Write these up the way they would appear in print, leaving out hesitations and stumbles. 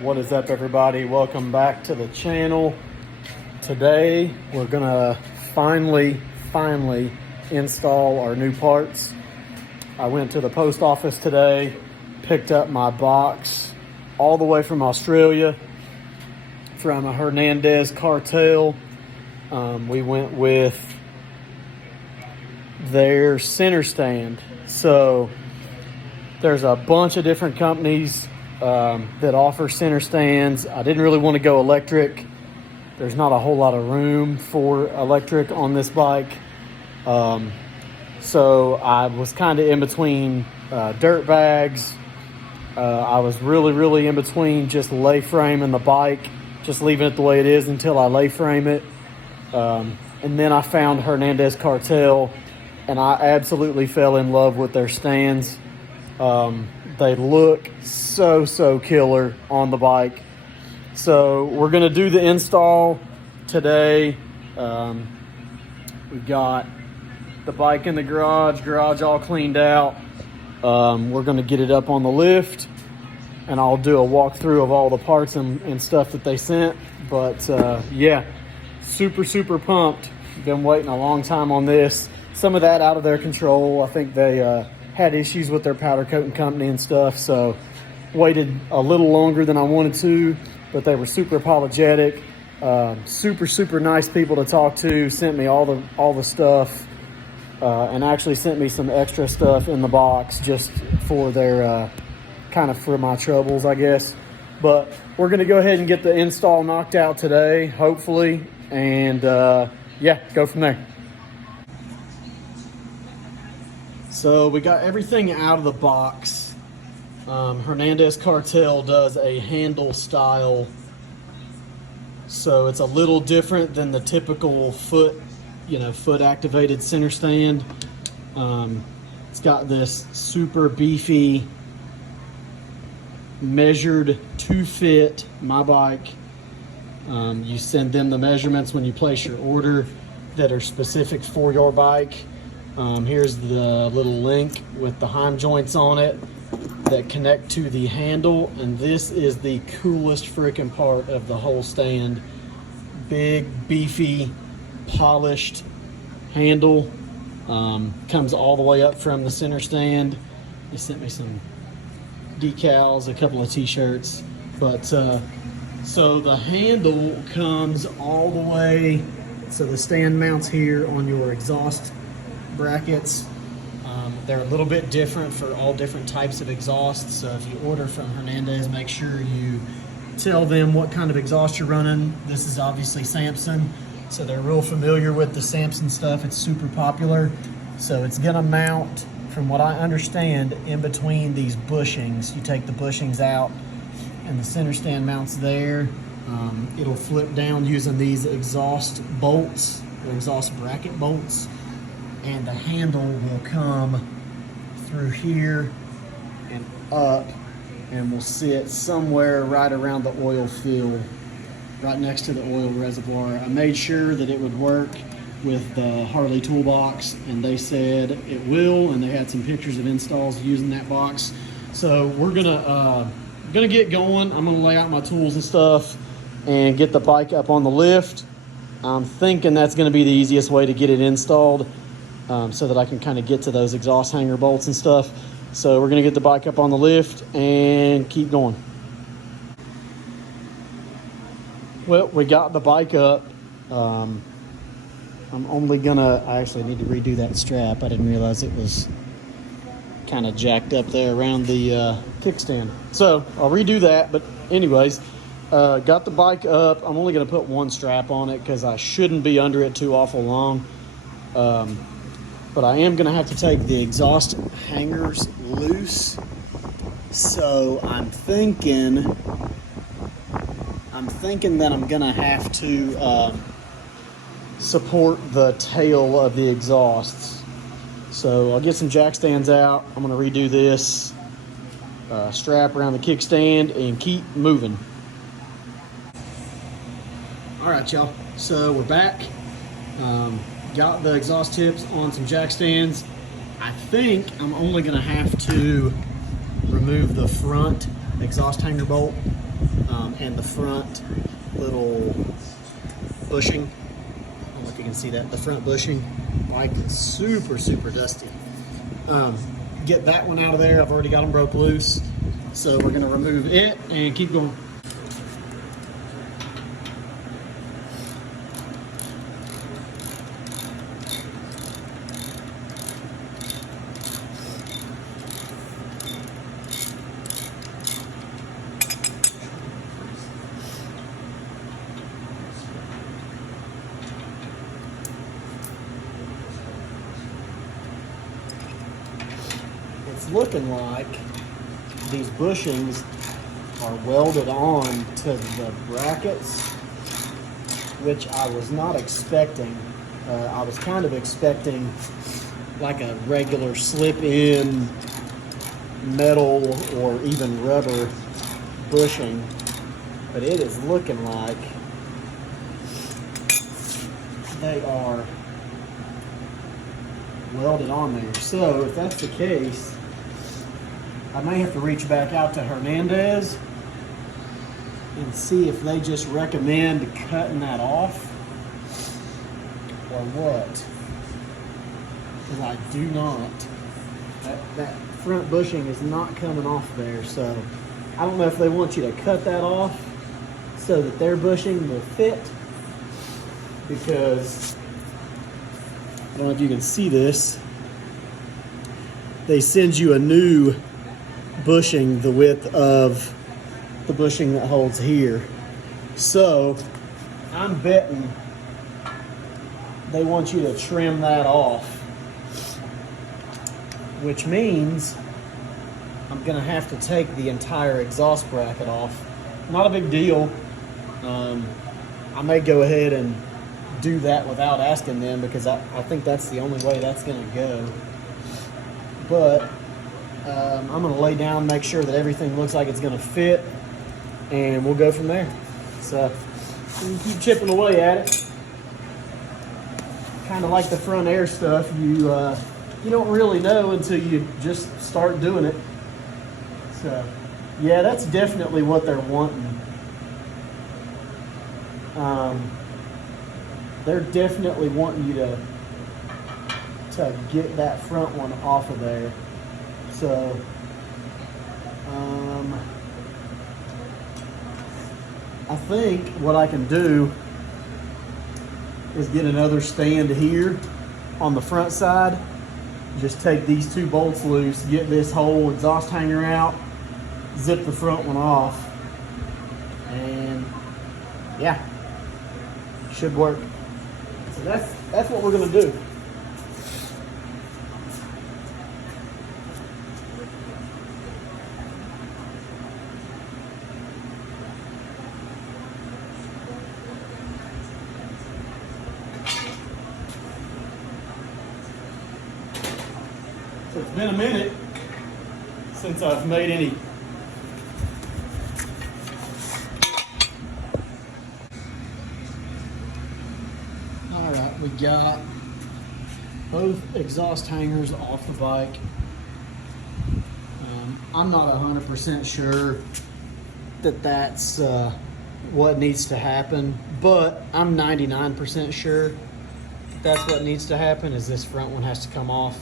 What is up, everybody? Welcome back to the channel. Today we're gonna finally install our new parts. I went to the post office today, picked up my box all the way from Australia from a Hernandez Cartel. We went with their center stand. So there's a bunch of different companies that offer center stands. I didn't really want to go electric. There's not a whole lot of room for electric on this bike. So I was kind of in between dirt bags. I was really in between just lay framing the bike, just leaving it the way it is until I lay frame it. And then I found Hernandez Cartel, and I absolutely fell in love with their stands. They look so killer on the bike. So we're gonna do the install today. We've got the bike in the garage all cleaned out. We're gonna get it up on the lift, and I'll do a walkthrough of all the parts and stuff that they sent. But yeah, super pumped. Been waiting a long time on this. Some of that out of their control. I think they had issues with their powder coating company and stuff, so waited a little longer than I wanted to, but they were super apologetic. Super nice people to talk to. Sent me all the stuff, and actually sent me some extra stuff in the box just for their kind of for my troubles, I guess. But we're gonna go ahead and get the install knocked out today, hopefully, and yeah, go from there. So we got everything out of the box. Hernandez Cartel does a handle style, so it's a little different than the typical foot activated center stand. It's got this super beefy, measured to fit my bike. You send them the measurements when you place your order that are specific for your bike. Here's the little link with the heim joints on it that connect to the handle, and this is the coolest freaking part of the whole stand. Big, beefy, polished handle. Comes all the way up from the center stand. They sent me some decals, a couple of t-shirts, but so the handle comes all the way, so the stand mounts here on your exhaust brackets. They're a little bit different for all different types of exhausts, so if you order from Hernandez, make sure you tell them what kind of exhaust you're running. This is obviously Samson, so they're real familiar with the Samson stuff. It's super popular, so it's gonna mount, from what I understand, in between these bushings. You take the bushings out and the center stand mounts there. It'll flip down using these exhaust bolts, or exhaust bracket bolts, and the handle will come through here and up, and will sit somewhere right around the oil fill, right next to the oil reservoir. I made sure that it would work with the Harley toolbox, and they said it will, and they had some pictures of installs using that box. So we're gonna get going. I'm gonna lay out my tools and stuff and get the bike up on the lift. I'm thinking that's gonna be the easiest way to get it installed, so that I can kind of get to those exhaust hanger bolts and stuff. So we're gonna get the bike up on the lift and keep going. Well, we got the bike up. I actually need to redo that strap. I didn't realize it was kind of jacked up there around the kickstand. So I'll redo that, but anyways, got the bike up. I'm only gonna put one strap on it because I shouldn't be under it too awful long. But I am gonna have to take the exhaust hangers loose. So I'm thinking that I'm gonna have to support the tail of the exhausts. So I'll get some jack stands out. I'm gonna redo this, strap around the kickstand, and keep moving. All right, y'all, so we're back. Got the exhaust tips on some jack stands. I think I'm only gonna have to remove the front exhaust hanger bolt and the front little bushing. I don't know if you can see that. The front bushing, like, it's super, super dusty. Get that one out of there. I've already got them broke loose. So we're gonna remove it and keep going. It's looking like these bushings are welded on to the brackets, which I was not expecting. I was kind of expecting like a regular slip-in metal or even rubber bushing, but it is looking like they are welded on there. So if that's the case, I may have to reach back out to Hernandez and see if they just recommend cutting that off or what. Because I do not. That front bushing is not coming off there, so I don't know if they want you to cut that off so that their bushing will fit, because I don't know if you can see this. They send you a new bushing the width of the bushing that holds here. So I'm betting they want you to trim that off, which means I'm gonna have to take the entire exhaust bracket off. Not a big deal. I may go ahead and do that without asking them, because I think that's the only way that's gonna go. But I'm gonna lay down, make sure that everything looks like it's gonna fit, and we'll go from there. So you keep chipping away at it. Kind of like the front air stuff, you don't really know until you just start doing it. So yeah, that's definitely what they're wanting. They're definitely wanting you to get that front one off of there. So I think what I can do is get another stand here on the front side. Just take these two bolts loose, get this whole exhaust hanger out, zip the front one off, and yeah, should work. So that's what we're gonna do. So it's been a minute since I've made any Alright, we got both exhaust hangers off the bike. I'm not 100% sure that that's what needs to happen, but I'm 99% sure that's what needs to happen, is this front one has to come off.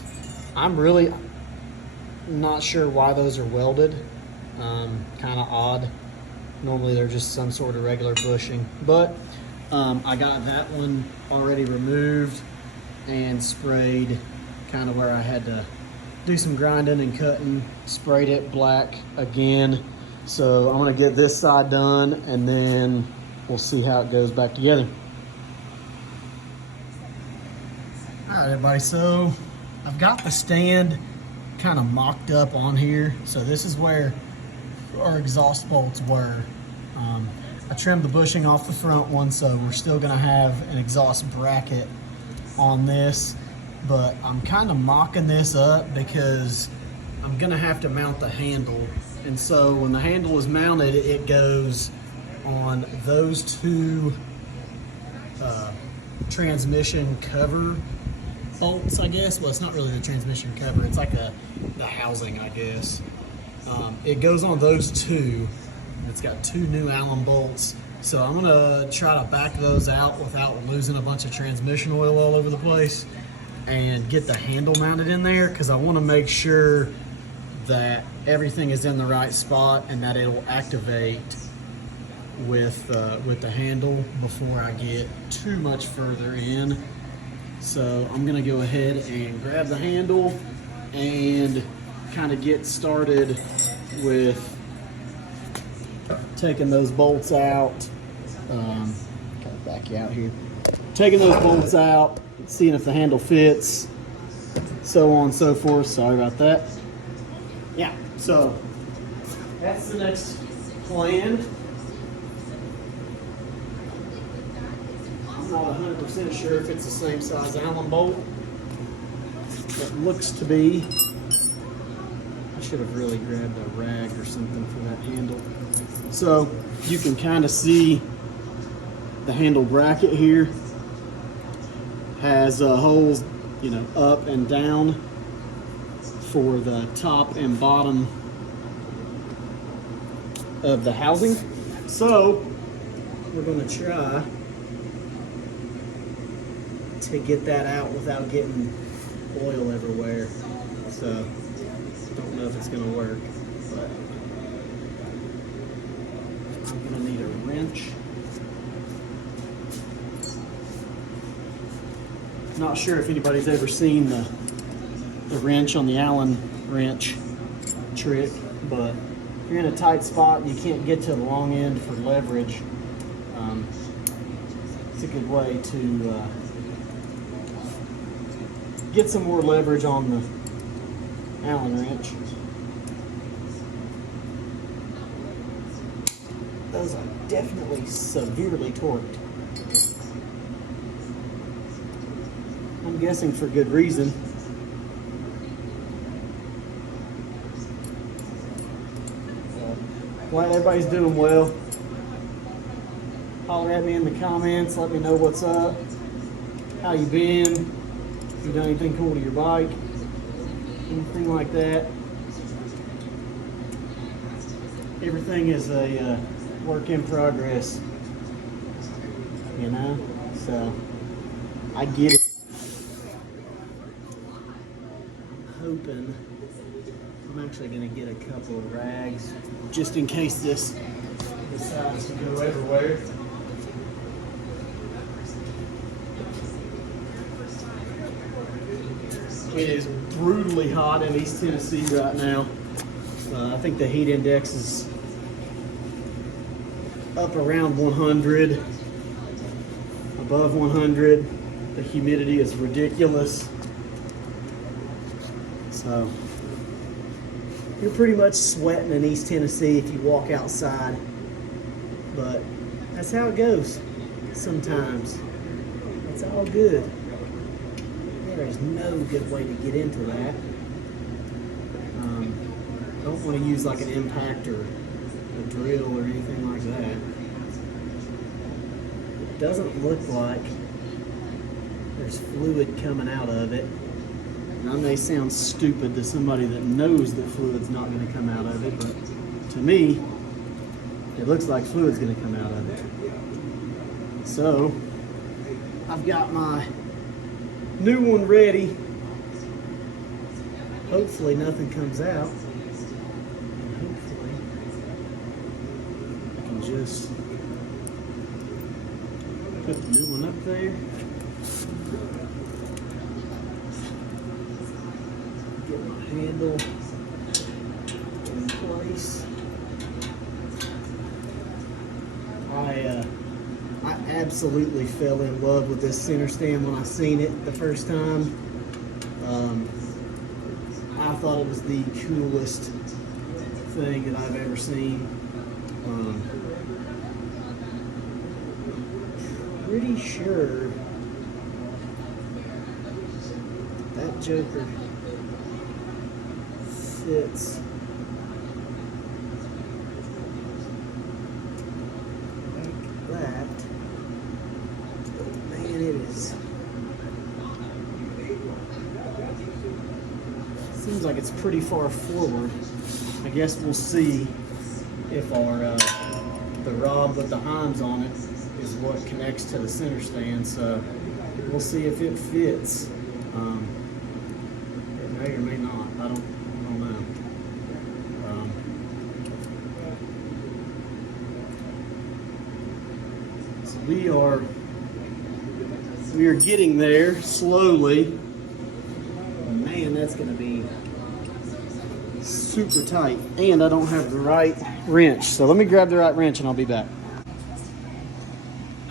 I'm really not sure why those are welded. Kind of odd. Normally they're just some sort of regular bushing, but I got that one already removed and sprayed kind of where I had to do some grinding and cutting. Sprayed it black again. So I'm gonna get this side done and then we'll see how it goes back together. All right, everybody, so I've got the stand kind of mocked up on here. So this is where our exhaust bolts were. I trimmed the bushing off the front one, so we're still gonna have an exhaust bracket on this, but I'm kind of mocking this up because I'm gonna have to mount the handle. And so when the handle is mounted, it goes on those two transmission cover bolts, I guess. Well, it's not really the transmission cover, it's like the housing, I guess. It goes on those two, It's got 2 new Allen bolts. So I'm gonna try to back those out without losing a bunch of transmission oil all over the place and get the handle mounted in there, because I want to make sure that everything is in the right spot and that it'll activate with the handle before I get too much further in. So I'm gonna go ahead and grab the handle and kind of get started with taking those bolts out. Kind of back you out here. Taking those bolts out, seeing if the handle fits, so on and so forth. Sorry about that. Yeah, so that's the next plan. I'm not 100% sure if it's the same size Allen bolt. It looks to be. I should have really grabbed a rag or something for that handle. So you can kind of see the handle bracket here has holes, you know, up and down for the top and bottom of the housing. So we're going to try to get that out without getting oil everywhere. So I don't know if it's going to work, but I'm going to need a wrench. Not sure if anybody's ever seen the wrench on the Allen wrench trick, but if you're in a tight spot and you can't get to the long end for leverage, it's a good way to get some more leverage on the Allen wrench. Those are definitely severely torqued. I'm guessing for good reason. Glad everybody's doing well. Holler at me in the comments. Let me know what's up. How you been? If you done anything cool to your bike? Anything like that? Everything is a work in progress. You know? So, I get it. Hoping I'm actually going to get a couple of rags just in case this decides to go everywhere. It is brutally hot in East Tennessee right now. I think the heat index is up around 100, above 100. The humidity is ridiculous. So you're pretty much sweating in East Tennessee if you walk outside, but that's how it goes sometimes. It's all good. There is no good way to get into that. Don't want to use like an impact or a drill or anything like that. It doesn't look like there's fluid coming out of it. And I may sound stupid to somebody that knows that fluid's not going to come out of it, but to me, it looks like fluid's going to come out of it. So, I've got my new one ready. Hopefully nothing comes out. And hopefully I can just put the new one up there. Get my handle in place. I absolutely fell in love with this center stand when I seen it the first time. I thought it was the coolest thing that I've ever seen. Pretty sure that joker fits like that. Man, it is. Seems like it's pretty far forward. I guess we'll see if our the rod with the Heims on it is what connects to the center stand. So we'll see if it fits. It may or may not. I don't know. So we are getting there slowly. But man, that's going to be super tight, and I don't have the right wrench. So let me grab the right wrench and I'll be back.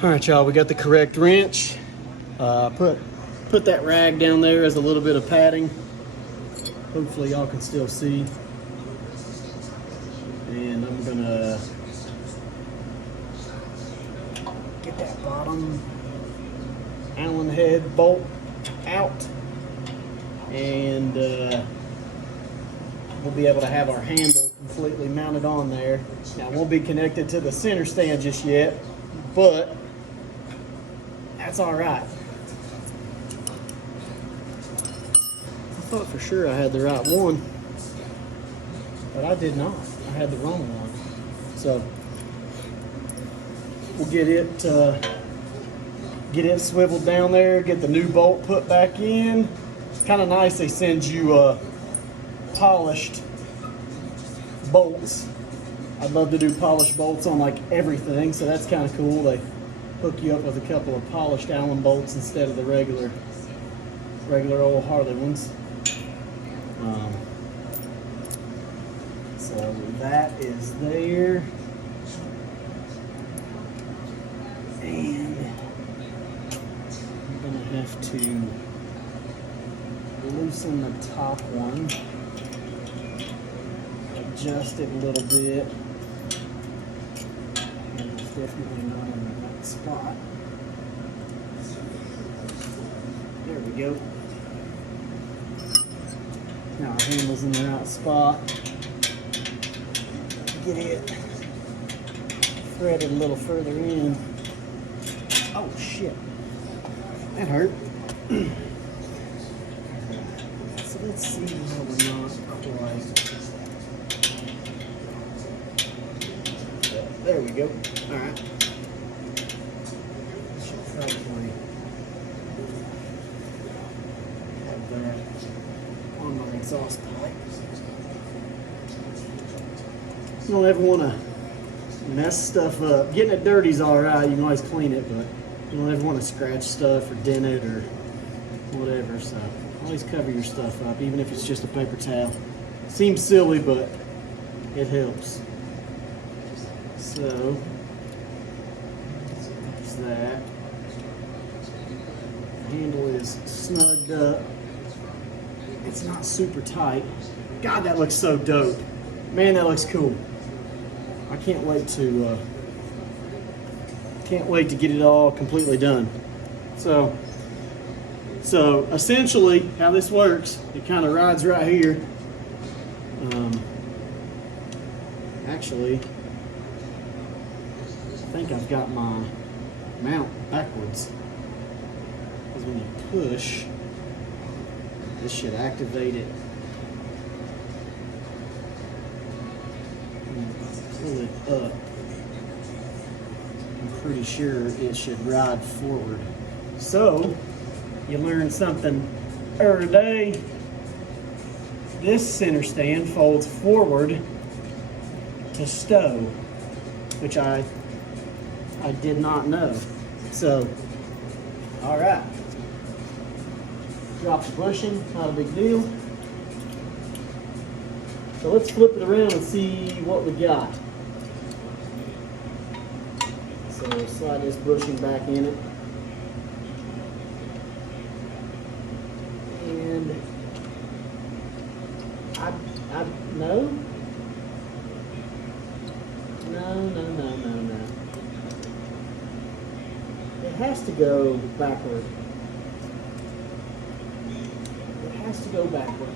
All right, y'all, we got the correct wrench. Put that rag down there as a little bit of padding. Hopefully y'all can still see. And I'm gonna get that bottom Allen head bolt out, and we'll be able to have our handle completely mounted on there. Now, it won't be connected to the center stand just yet, but that's all right. I thought for sure I had the right one, but I did not. I had the wrong one. So we'll get it swiveled down there, get the new bolt put back in. It's kind of nice they send you polished bolts. I'd love to do polished bolts on like everything, so that's kind of cool. They hook you up with a couple of polished Allen bolts instead of the regular old Harley ones. So that is there, and I'm gonna have to loosen the top one, adjust it a little bit. And it's definitely not in the right spot. There we go. Now our handle's in the right spot. Get it threaded a little further in. Oh shit, that hurt. So let's see how we're not quite. There we go. All right. Should probably have that on my exhaust pipe. You don't ever want to mess stuff up. Getting it dirty is all right. You can always clean it, but you don't ever want to scratch stuff or dent it or whatever. So always cover your stuff up, even if it's just a paper towel. Seems silly, but it helps. So there's that. The handle is snugged up. It's not super tight. God, that looks so dope. Man, that looks cool. I can't wait to get it all completely done. So essentially, how this works, it kind of rides right here. Actually, I think I've got my mount backwards. Because when you push, this should activate it. Pull it up. I'm pretty sure it should ride forward. So, you learned something every day. This center stand folds forward to stow, which I did not know. So, all right. Drop the bushing, not a big deal. So let's flip it around and see what we got. So slide this bushing back in it. And no. It has to go backward. It has to go backward.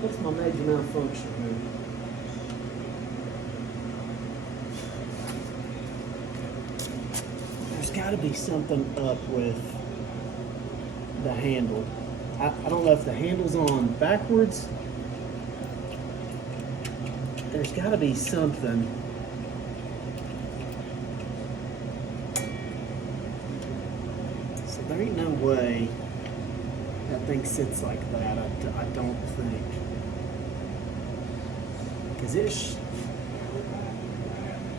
What's my major malfunction here? There's got to be something up with the handle. I don't know if the handle's on backwards. There's got to be something. So there ain't no way that thing sits like that, I don't think. Because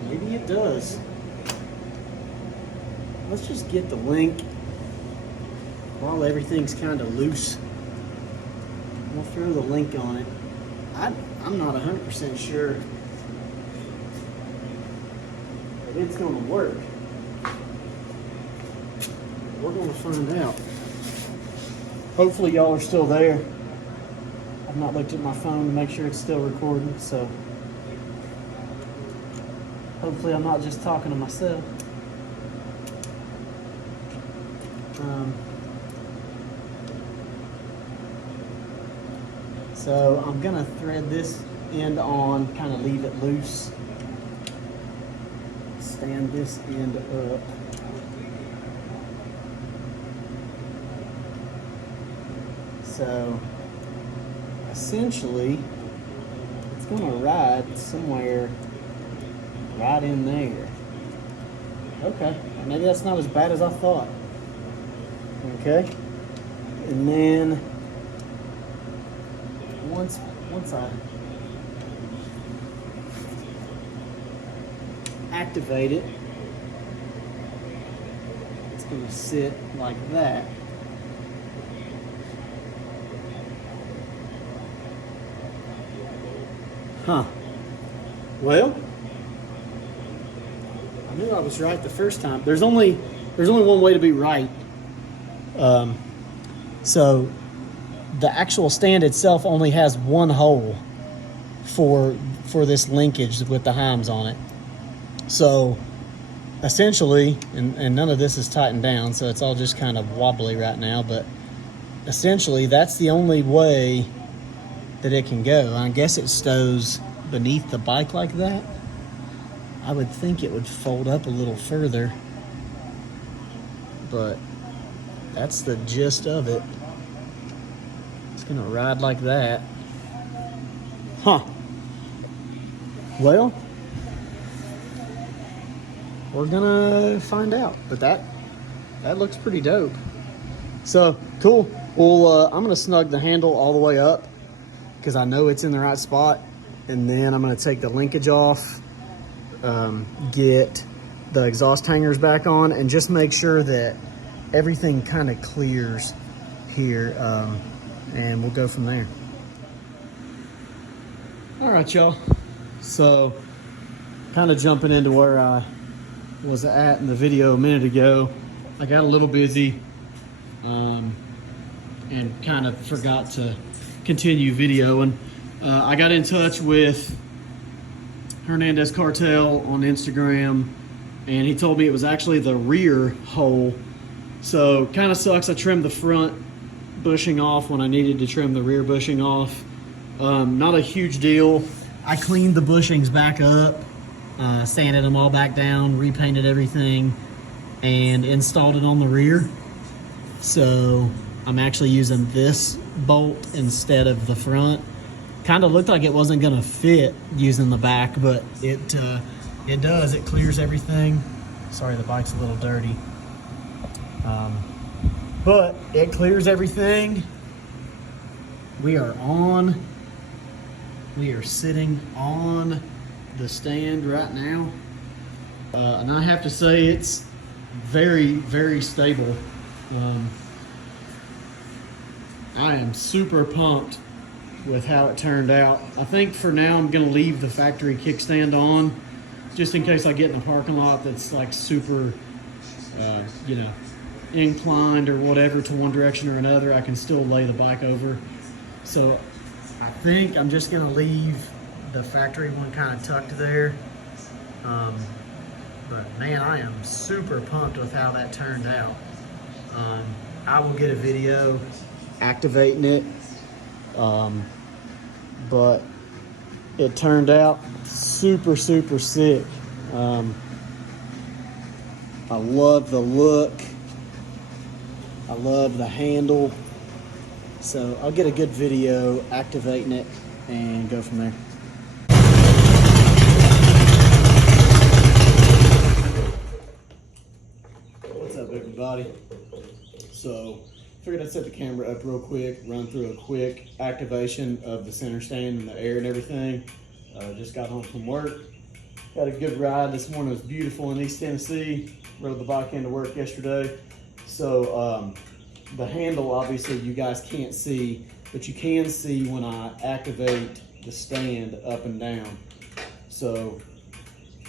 maybe it does. Let's just get the link while everything's kind of loose. We'll throw the link on it. I'm not 100% sure that it's going to work. We're going to find out. Hopefully y'all are still there. I've not looked at my phone to make sure it's still recording, so hopefully I'm not just talking to myself. So I'm gonna thread this end on, kind of leave it loose. Stand this end up. So essentially, it's gonna ride somewhere right in there. Okay, maybe that's not as bad as I thought. Okay, and then once I activate it, it's going to sit like that. Huh. Well, I knew I was right the first time. There's only one way to be right. So the actual stand itself only has one hole for this linkage with the heims on it. So essentially, and none of this is tightened down, so it's all just kind of wobbly right now, but essentially that's the only way that it can go. I guess it stows beneath the bike like that. I would think it would fold up a little further, but that's the gist of it. It's gonna ride like that. Huh. Well, we're gonna find out, but that looks pretty dope. So cool. Well, I'm gonna snug the handle all the way up because I know it's in the right spot, and then I'm gonna take the linkage off, get the exhaust hangers back on, and just make sure that everything kind of clears here, and we'll go from there. All right, y'all. So kind of jumping into where I was at in the video a minute ago. I got a little busy and kind of forgot to continue videoing. I got in touch with Hernandez Cartel on Instagram, and he told me it was actually the rear hole. So kind of sucks. I trimmed the front bushing off when I needed to trim the rear bushing off. Not a huge deal. I cleaned the bushings back up, sanded them all back down, repainted everything, and installed it on the rear. So I'm actually using this bolt instead of the front. Kind of looked like it wasn't gonna fit using the back, but it does. It clears everything. Sorry, the bike's a little dirty. But it clears everything. We are sitting on the stand right now. And I have to say it's very, very stable. I am super pumped with how it turned out. I think for now I'm gonna leave the factory kickstand on just in case I get in a parking lot that's like super, inclined or whatever to one direction or another. I can still lay the bike over. So I think I'm just gonna leave the factory one kind of tucked there. But man, I am super pumped with how that turned out. I will get a video activating it. But it turned out super, super sick. I love the look. I love the handle. So I'll get a good video activating it and go from there. What's up, everybody? So figured I'd set the camera up real quick, run through a quick activation of the center stand and the air and everything. Just got home from work. Had a good ride this morning. It was beautiful in East Tennessee. Rode the bike into work yesterday. So the handle, obviously you guys can't see, but you can see when I activate the stand up and down. So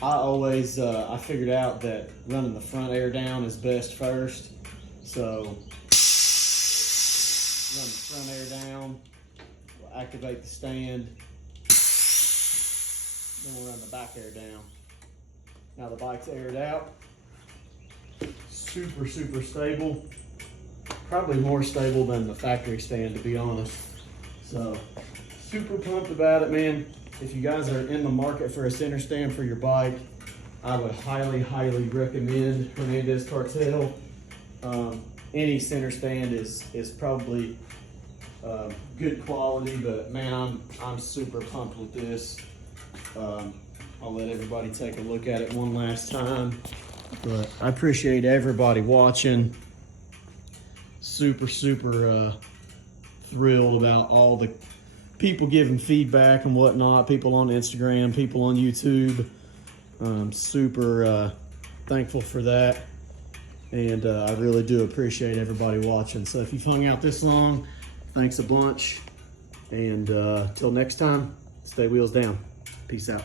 I always, I figured out that running the front air down is best first. So run the front air down, we'll activate the stand, then we'll run the back air down. Now the bike's aired out. Super, super stable. Probably more stable than the factory stand, to be honest. So super pumped about it, man. If you guys are in the market for a center stand for your bike, I would highly, highly recommend Hernandez Cartel. Any center stand is probably good quality, but man, I'm super pumped with this. I'll let everybody take a look at it one last time, but I appreciate everybody watching. Super, super thrilled about all the people giving feedback and whatnot, people on Instagram, people on YouTube. Super thankful for that, and I really do appreciate everybody watching. So if you've hung out this long, thanks a bunch, and till next time, stay wheels down. Peace out.